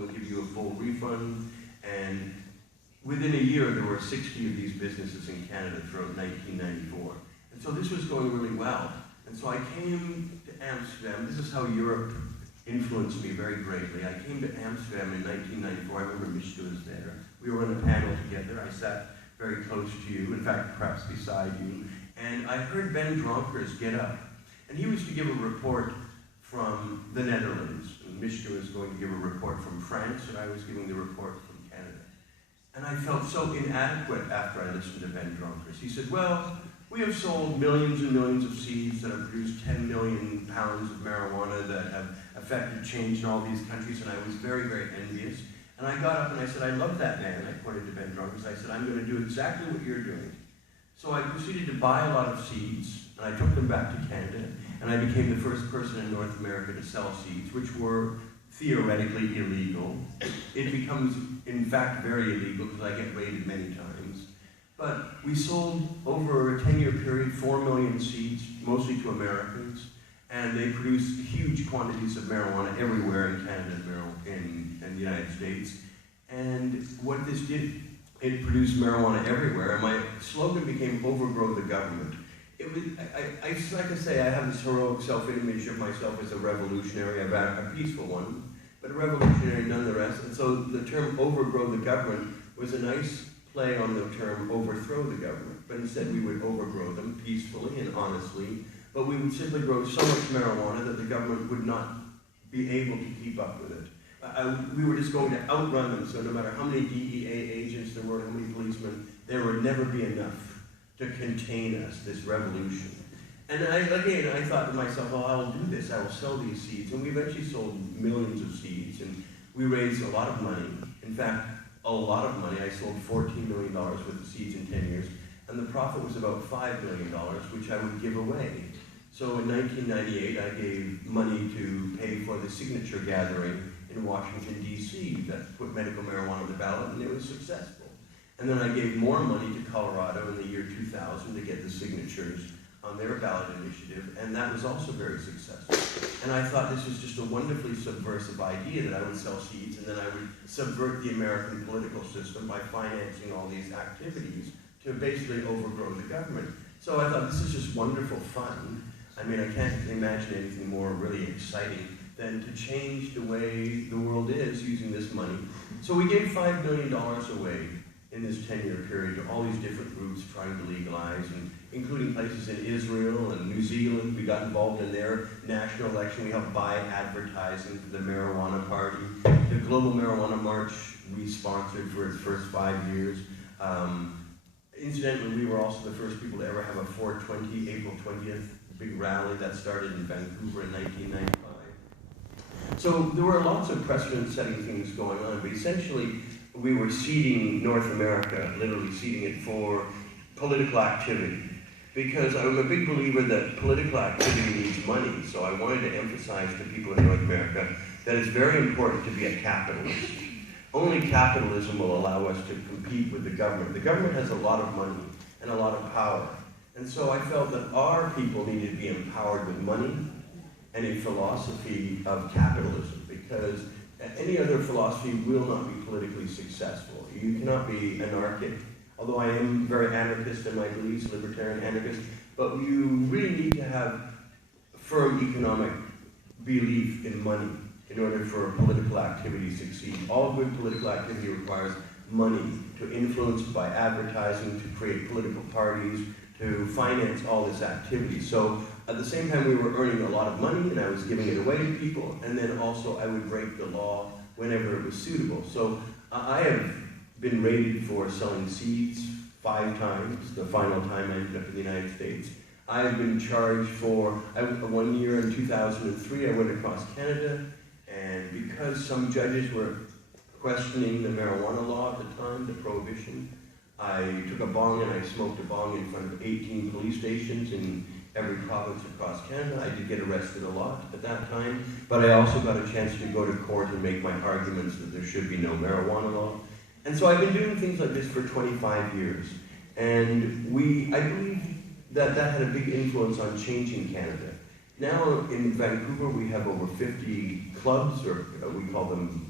and we'll give you a full refund. And within a year, there were 60 of these businesses in Canada throughout 1994. And so this was going really well. And so I came to Amsterdam. This is how Europe influenced me very greatly. I came to Amsterdam in 1994. I remember Mishka was there. We were on a panel together. I sat very close to you, in fact, perhaps beside you. And I heard Ben Dronkers get up. And he was to give a report from the Netherlands. And Mishka was going to give a report from France, and I was giving the report from Canada. And I felt so inadequate after I listened to Ben Dronkers. He said, well, we have sold millions and millions of seeds that have produced 10 million pounds of marijuana that have affected change in all these countries, and I was very, very envious. And I got up and I said, I love that man. I pointed to Ben Dronkers. I said, I'm going to do exactly what you're doing. So I proceeded to buy a lot of seeds, and I took them back to Canada, and I became the first person in North America to sell seeds, which were theoretically illegal. It becomes, in fact, very illegal because I get raided many times. But we sold over a 10-year period 4 million seeds, mostly to Americans, and they produced huge quantities of marijuana everywhere in Canada and the United States. And what this did, it produced marijuana everywhere, and my slogan became "Overgrow the government." It was, like I say, I have this heroic self-image of myself as a revolutionary, a peaceful one, but a revolutionary nonetheless. And so the term "overgrow the government" was a nice play on the term "overthrow the government." But instead we would overgrow them peacefully and honestly, but we would simply grow so much marijuana that the government would not be able to keep up with it. We were just going to outrun them, so no matter how many DEA agents there were, how many policemen, there would never be enough to contain us, this revolution. And I thought to myself, well, I'll do this, I will sell these seeds. And we eventually sold millions of seeds, and we raised a lot of money. In fact, a lot of money. I sold $14 million worth of seeds in 10 years, and the profit was about $5 million, which I would give away. So in 1998, I gave money to pay for the signature gathering in Washington, D.C. that put medical marijuana on the ballot, and it was successful. And then I gave more money to Colorado in the year 2000 to get the signatures on their ballot initiative, and that was also very successful. And I thought this was just a wonderfully subversive idea, that I would sell seeds and then I would subvert the American political system by financing all these activities to basically overgrow the government. So I thought, this is just wonderful fun. I mean, I can't imagine anything more really exciting than to change the way the world is using this money. So we gave $5 million away in this 10-year period to all these different groups trying to legalize, and including places in Israel and New Zealand. We got involved in their national election. We helped buy advertising for the Marijuana Party. The Global Marijuana March we sponsored for its first 5 years. Incidentally, we were also the first people to ever have a 420, April 20th, big rally that started in Vancouver in 1995. So there were lots of precedent-setting things going on, but essentially we were seeding North America, literally seeding it for political activity. Because I'm a big believer that political activity needs money, so I wanted to emphasize to people in North America that it's very important to be a capitalist. Only capitalism will allow us to compete with the government. The government has a lot of money and a lot of power. And so I felt that our people needed to be empowered with money and a philosophy of capitalism, because any other philosophy will not be politically successful. You cannot be anarchic, although I am very anarchist in my beliefs, libertarian anarchist, but you really need to have firm economic belief in money in order for political activity to succeed. All good political activity requires money to influence by advertising, to create political parties, to finance all this activity. So at the same time we were earning a lot of money and I was giving it away to people, and then also I would break the law whenever it was suitable. So I have been raided for selling seeds 5 times, the final time I ended up in the United States. I have been charged for, 1 year in 2003 I went across Canada, and because some judges were questioning the marijuana law at the time, the prohibition, I took a bong and I smoked a bong in front of 18 police stations in every province across Canada. I did get arrested a lot at that time, but I also got a chance to go to court and make my arguments that there should be no marijuana law. And so I've been doing things like this for 25 years. And I believe that that had a big influence on changing Canada. Now in Vancouver we have over 50 clubs, or we call them